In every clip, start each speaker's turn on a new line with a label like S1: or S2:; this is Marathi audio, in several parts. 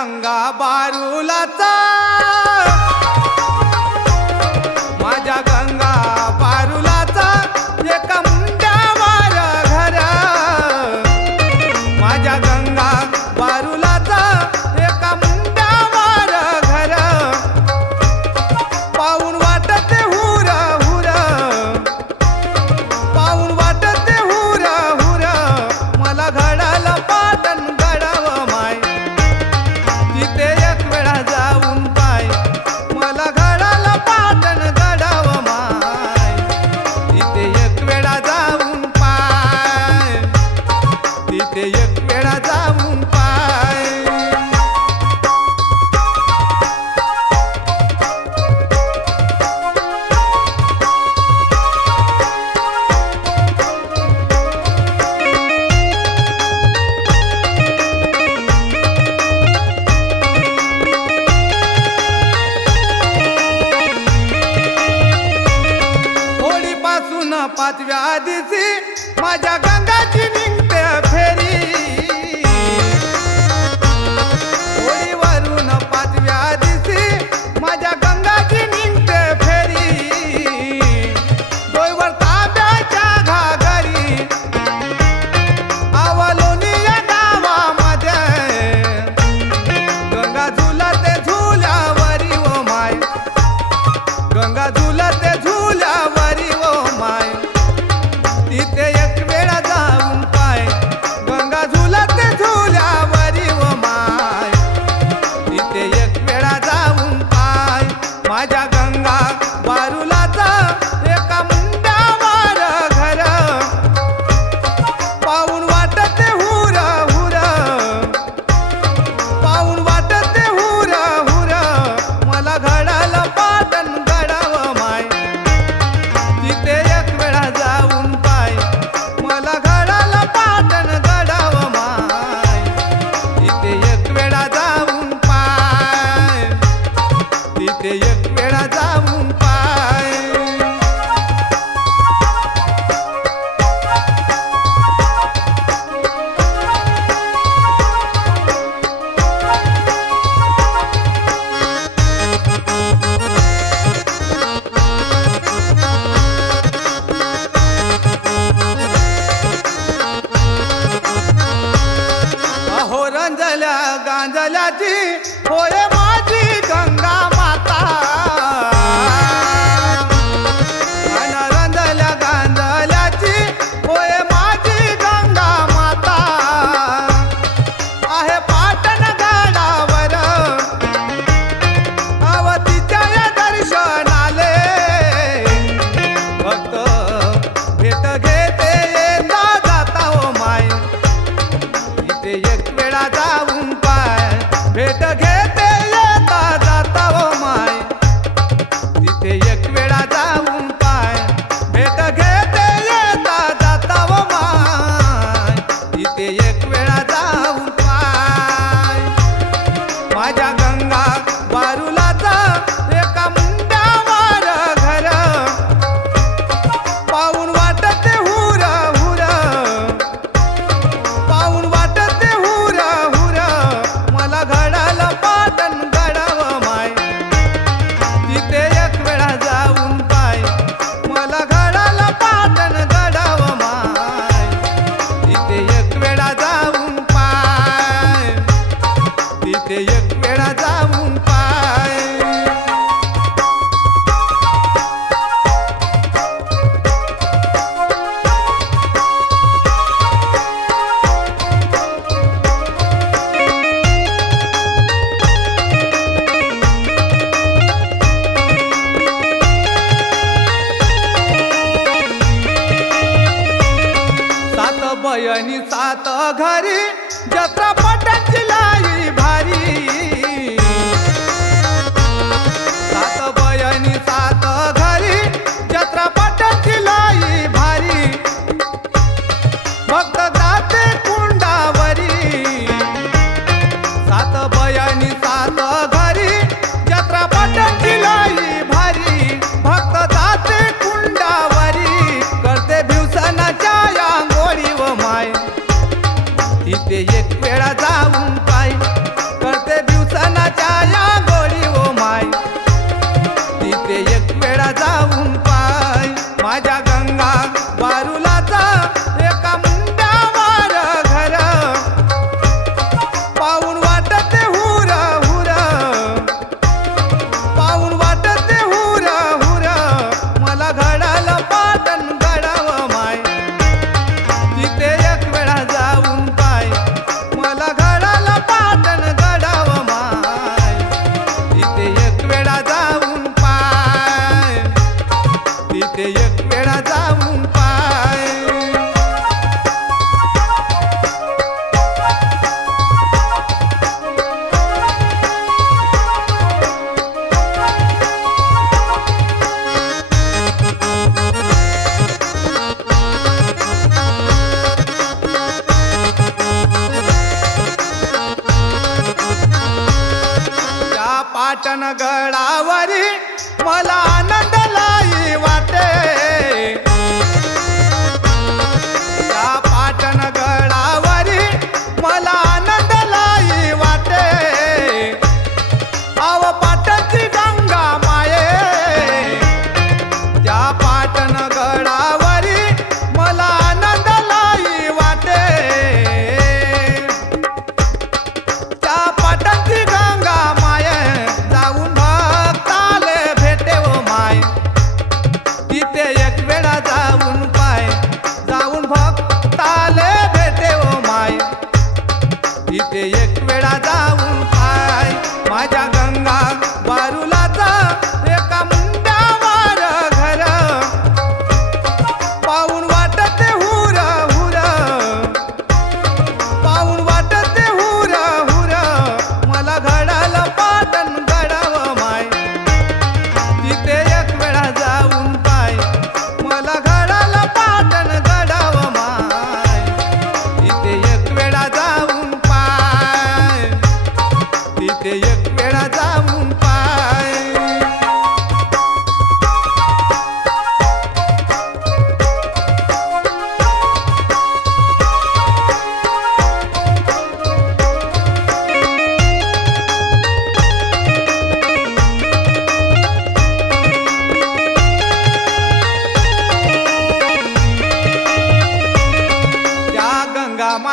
S1: गंगा बारुलाचा पाचव्या आधीची. माझ्या गंगा तिथे एक वेळा जाऊन पाय. सात घरी त्या गडावरी मला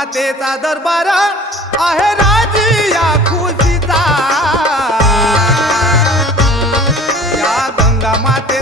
S1: मातेचा दरबार आहे राजी या खुशीचा. या गंगा माते